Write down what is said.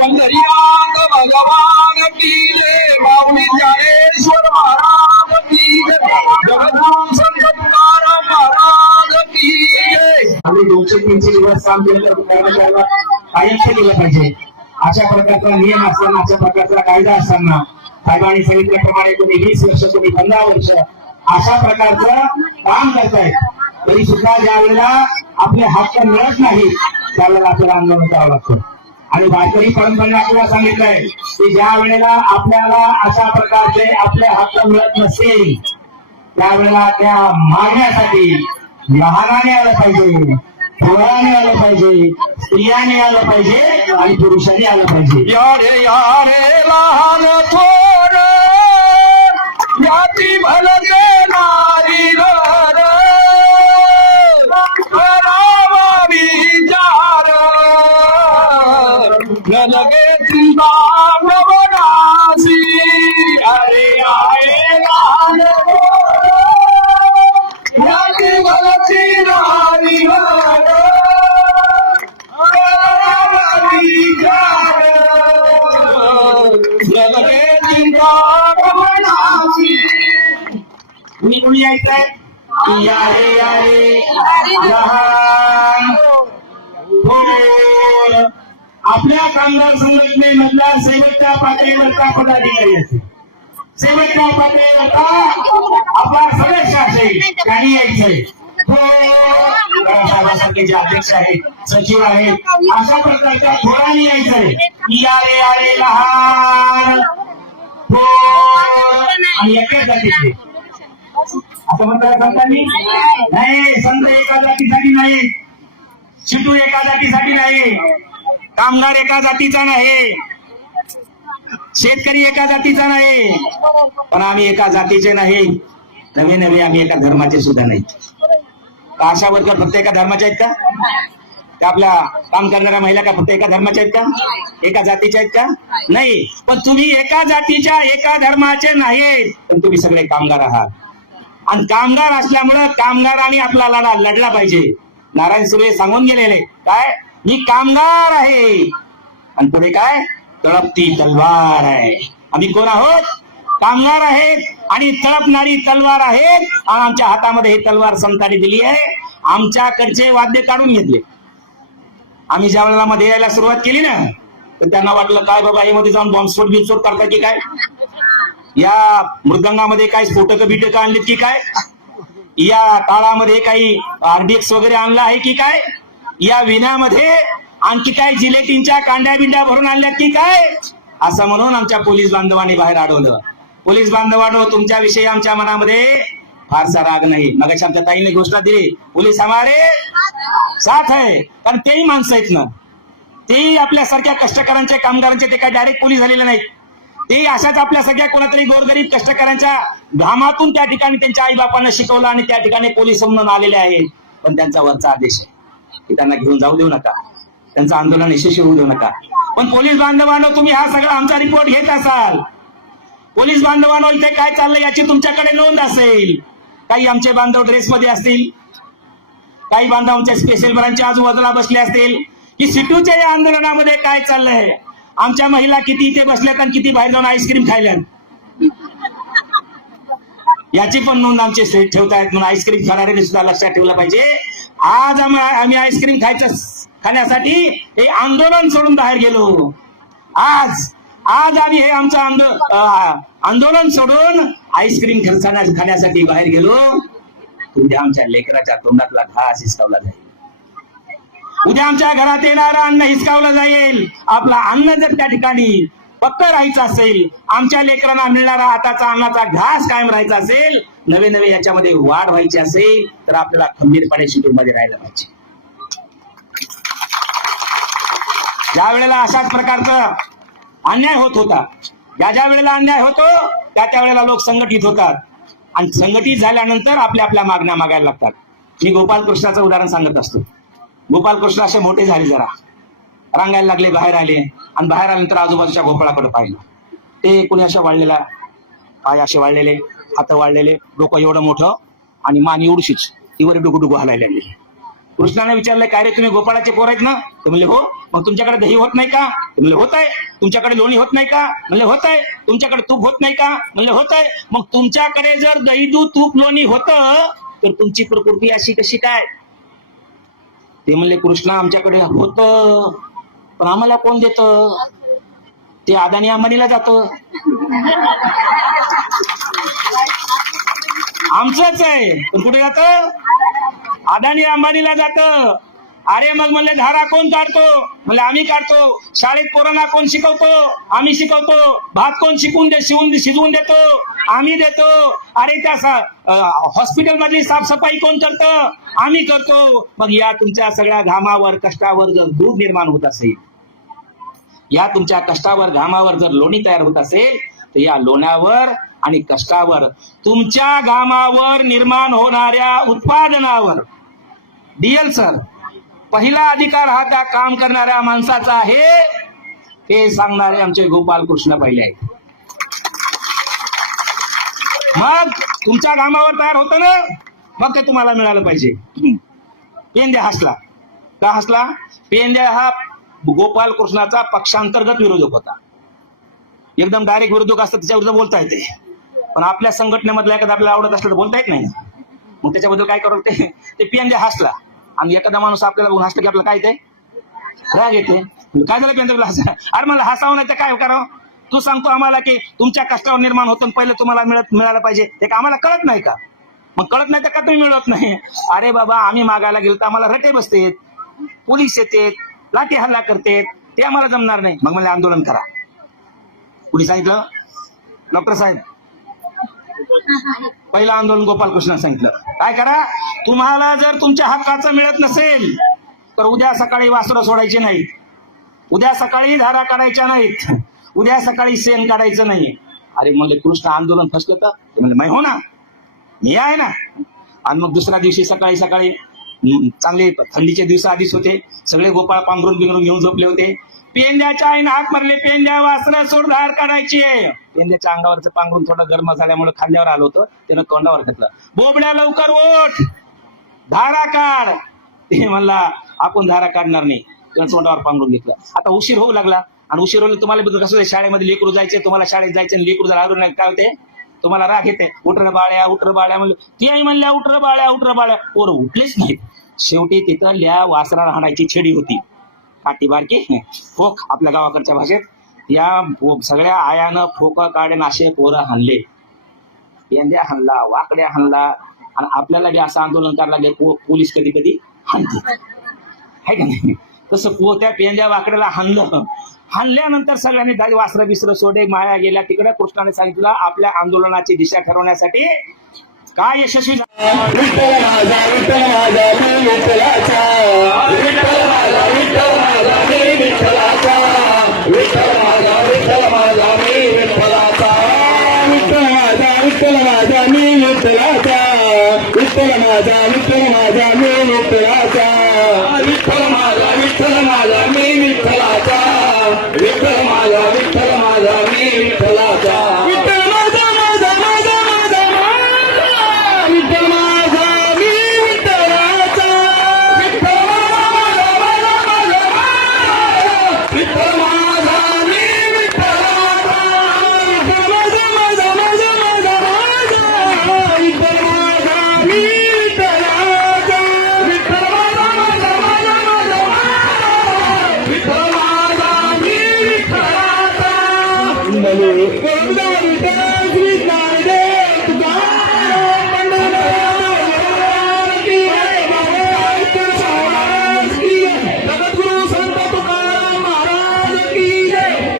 पंढरीनाथ भगवान की जय, माऊली ज्ञानेश्वर महाराज की जय, जगद्गुरु संत तुकाराम महाराज की जय. आम्ही 200-300 दिवस काम केलं तर कर्मचाऱ्याला आयुष्य दिलं पाहिजे. अशा प्रकारचा नियम असताना, अशा प्रकारचा कायदा असताना साहेबांनी सांगितल्याप्रमाणे तुम्ही 20 वर्ष, तुम्ही 15 वर्ष अशा प्रकारचं काम करतायत, तरी सुद्धा ज्या वेळेला आपले हक्क मिळत नाही त्यावेळेला आपल्याला आंदोलन करावं लागतं. आणि वारकरी परंपरेने आपल्याला सांगितलंय की ज्या वेळेला आपल्याला अशा प्रकारचे आपले हक्क मिळत नसेल त्यावेळेला त्या मागण्यासाठी लहानाने आलं पाहिजे, पोराने आलं पाहिजे, स्त्रियाने आलं पाहिजे आणि पुरुषांनी आलं पाहिजे. यारे यारे लहान थोर याती भलते नारी नर, करावा विचार लगे चिंता नवनासी. अरे आए लहान थोर याती भलती नारी नर, करावा विचार लगे चिंता नवनासी. कुणी यायचंय यारे यारे लहान थोर. आपल्या कामगार संघटनेमधला शेवटच्या पातळीवरचा पदाधिकारी असेल, शेवटच्या पातळीवरचा आपला सदस्य असेल, त्यांनी यायचंय. साहेबांसारखे जे अध्यक्ष आहेत, सचिव आहेत, अशा प्रकारच्या थोरांनी यायचंय. यारे यारे लहान थोर. आणि एका जातीचे असं म्हणतात संतांनी, नाही, संत एका जातीसाठी नाही, शिटू एका जातीसाठी नाही, कामगार एका जातीचा नाही, शेतकरी एका जातीचा नाही, पण आम्ही एका जातीचे नाही, नवे नवे आम्ही एका धर्माचे सुद्धा नाही. अशा वर्ग फक्त एका धर्माच्या आहेत का? त्या आपल्या काम करणाऱ्या महिला का फक्त एका धर्माच्या आहेत का? एका जातीच्या आहेत का? नाही. पण तुम्ही एका जातीच्या, एका धर्माचे नाहीत, पण तुम्ही सगळे कामगार आहात. आणि कामगार असल्यामुळं कामगारांनी आपला लढा लढला पाहिजे. नारायण सुर्वे सांगून गेलेले काय, मी कामगार आहे, आणि पुढे काय, तळपती तलवार आहे. आम्ही कोण आहोत? कामगार आहेत आणि तळपणारी तलवार आहेत. आणि आमच्या हातामध्ये ही तलवार संतांनी दिली आहे. आमच्याकडचे वाद्य काढून घेतले. आम्ही ज्या वेळेला मध्ये यायला सुरुवात केली ना, तर त्यांना वाटलं काय बाबा हे मध्ये जाऊन बॉम्बस्फोट बिस्फोट करता की काय, या मृदंगामध्ये काही स्फोटक बिटक आणलीत की काय, या ताळामध्ये काही आरडीएक्स वगैरे आणला आहे की काय, या विण्यामध्ये आणखी काय जिलेटिनच्या कांड्या बिंड्या भरून आणल्यात की काय, असं म्हणून आमच्या पोलीस बांधवांनी बाहेर अडवलं. पोलीस बांधवांनो, तुमच्याविषयी आमच्या मनामध्ये फारसा राग नाही. मगाशी आमच्या ताईने घोषणा दिली, पोलीस हमारे साथ है, कारण तेही माणसं आहेत ना, तेही आपल्यासारख्या कष्टकऱ्यांचे, कामगारांचे, ते काय डायरेक्ट पोलीस झालेले नाहीत. ते अशाच आपल्या सगळ्या कोणातरी गोरगरीब कष्टकऱ्यांच्या घामातून त्या ठिकाणी त्यांच्या आई बापांना शिकवलं आणि त्या ठिकाणी पोलीस म्हणून आलेले आहेत. पण त्यांचा वरचा आदेश आहे की त्यांना घेऊन जाऊ देऊ नका, त्यांचं आंदोलन यशस्वी होऊ देऊ नका. पण पोलीस बांधवांनो, तुम्ही हा सगळा आमचा रिपोर्ट घेत असाल. पोलीस बांधवांनो, इथे काय चाललंय याची तुमच्याकडे नोंद असेल. काही आमचे बांधव ड्रेसमध्ये असतील, काही बांधव आमच्या स्पेशल ब्रांचच्या आजूबाजूला बसले असतील की सिटूच्या या आंदोलनामध्ये काय चाललंय, आमच्या महिला किती इथे बसल्यात आणि किती बाहेर जाऊन आईस्क्रीम खायल्यात, याची पण नोंद आमचे ठेवतायत. म्हणून आईस्क्रीम खाणाऱ्यांनी सुद्धा लक्षात ठेवलं पाहिजे. आज आम्ही आईस्क्रीम खाण्यासाठी हे आंदोलन सोडून बाहेर गेलो. आज आम्ही हे आमचं आंदोलन सोडून आईस्क्रीम खाण्यासाठी बाहेर गेलो. उद्या आमच्या लेकराच्या तोंडातला घास हिसकावला जाईल, उद्या आमच्या घरात येणारं अन्न हिसकावलं जाईल. आपला अन्न जर त्या ठिकाणी फक्त राहायचं असेल, आमच्या लेकरांना मिळणारा आताचा अन्नाचा घास कायम राहायचा असेल, नवे नवे याच्यामध्ये वाढ व्हायची असेल, तर आपल्याला खंबीरपणे शिटूमध्ये राहायला पाहिजे. ज्या वेळेला अशाच प्रकारचं अन्याय होत होता, ज्या वेळेला अन्याय होतो त्या वेळेला लोक संघटित होतात आणि संघटित झाल्यानंतर आपल्या आपल्या मागण्या मागायला लागतात. मी गोपाल कृष्णाचं उदाहरण सांगत असतो. गोपालकृष्ण असे मोठे झाले, जरा रांगायला लागले, बाहेर आले आणि बाहेर आल्यानंतर आजूबाजूच्या गोपाळाकडे पाहिलं. ते कोणी अशा वाळलेला, पाय असे वाळलेले, हात वाळलेले, डोकं एवढं मोठं आणि मान एवढीशीच, इवर डुगुडुगू हलायला लागली. कृष्णाने विचारलं, काय रे तुम्ही गोपाळाचे पोर आहेत ना? तर म्हणले हो. मग तुमच्याकडे दही होत नाही का? म्हणले होत आहे. तुमच्याकडे लोणी होत नाही का? म्हणले होत आहे. तुमच्याकडे तूप होत नाही का? म्हणले होत आहे. मग तुमच्याकडे जर दही दूध तूप लोणी होतं तर तुमची प्रकृती अशी कशी काय? ते म्हणले, कृष्णा आमच्याकडे होतं, पण आम्हाला कोण देतं? ते अदानी अंबानीला जातं. आमचंच आहे पण कुठे जातं? अदानी अंबानीला जातं. अरे मग म्हणले, धारा कोण काढतो? म्हणले आम्ही काढतो. शाळेत पोरांना कोण शिकवतो? आम्ही शिकवतो. भात कोण शिजवून देतो? आम्ही देतो. अरे त्या हॉस्पिटल मधली साफसफाई कोण करतं? आम्ही करतो. मग या तुमच्या सगळ्या घामावर कष्टावर जर दूध निर्माण होत असेल, या तुमच्या कष्टावर घामावर जर लोणी तयार होत असेल, तर या लोण्यावर आणि कष्टावर, तुमच्या घामावर निर्माण होणाऱ्या उत्पादनावर डीएल सर, पहिला अधिकार हा त्या काम करणाऱ्या माणसाचा आहे, हे सांगणारे आमचे गोपालकृष्ण पहिले आहेत. मग तुमच्या घामावर तयार होतं ना, मग ते तुम्हाला मिळालं पाहिजे. पेंद्या हसला. का हसला? पेंद्या हा गोपालकृष्णाचा पक्षांतर्गत विरोधक होता. एकदम डायरेक्ट विरोधक असतात त्याच्याबद्दल बोलता येते, पण आपल्या संघटनेमधला एखादा आपल्याला आवडत असलं तर बोलता येत नाही. मग त्याच्याबद्दल काय करू? ते पेंद्या हसला आणि एखादा माणूस आपल्याला बघून हसलं की आपल्याला काय येते? राग येते. काय झालं पेंद्याला हसा? अरे मला हसावं नाही तर काय करावं? तू सांगतो आम्हाला की तुमच्या कष्टावर निर्माण होतं, पहिले तुम्हाला मिळालं पाहिजे, ते का आम्हाला कळत नाही का? मग कळत नाही तर का तुम्ही मिळवत नाही? अरे बाबा, आम्ही मागायला गेलो तर आम्हाला रटे बसतेत, पोलीस येतेत, लाठी हल्ला करतेत, ते आम्हाला जमणार नाही. मग मला आंदोलन करा. कुणी सांगितलं? डॉक्टर साहेब. पहिलं आंदोलन गोपालकृष्ण सांगितलं, काय करा? तुम्हाला जर तुमच्या हक्काचं मिळत नसेल तर उद्या सकाळी वासरं सोडायची नाहीत, उद्या सकाळी धारा काढायच्या नाहीत, उद्या सकाळी शेण काढायचं नाही. अरे म्हणले, कृष्ण आंदोलन फसलं तर? ते म्हणले, हो ना, मी आहे ना. आणि मग दुसऱ्या दिवशी सकाळी चांगले थंडीचे दिवस आधीच होते, सगळे गोपाळ पांघरून बिंगरून घेऊन झोपले होते. पेंद्याच्या आईनं हात मारले, पेंद्या वासरं सोड, धार काढायची आहे. पेंद्याच्या अंगावरचं पांघरून थोडं गरम झाल्यामुळे खांद्यावर आलं होतं, त्यानं तोंडावर घेतलं. बोबड्या लवकर ओठ, धारा काढ. ते म्हणला, आपण धारा काढणार नाही. त्यानं तोंडावर पांघरून घेतलं. आता उशीर होऊ लागला, आणि उशीर होईल तुम्हाला बद्दल कसं, शाळेमध्ये लेकरू जायचे, तुम्हाला शाळेत जायचे, लेकरू जर आवरून नाही काय होते? तुम्हाला राग येते. उठर बाळ्या म्हणलं. ती आई म्हणल्या, उठर बाळ्या. पोरं उठलेच नाहीत. शेवटी तिथं वासरा राहण्याची छेडी होती, काठी बारकी फोक आपल्या गावाकडच्या भाषेत. या सगळ्या आयानं फोक काढून असे पोरं हाणले. पेंद्या हाणला, वाकड्या हाणला, आणि आपल्याला बी असं आंदोलन करायला लागले, पोलीस कधी कधी हाणते, आहे का नाही? तसं त्या पेंद्या वाकड्याला हाणल्यानंतर सगळ्यांनी वासरं बिसरं सोडे, माया गेल्या तिकडे. कृष्णाने सांगितलं, आपल्या आंदोलनाची दिशा ठरवण्यासाठी काय यशस्वी विठ्ठल माझा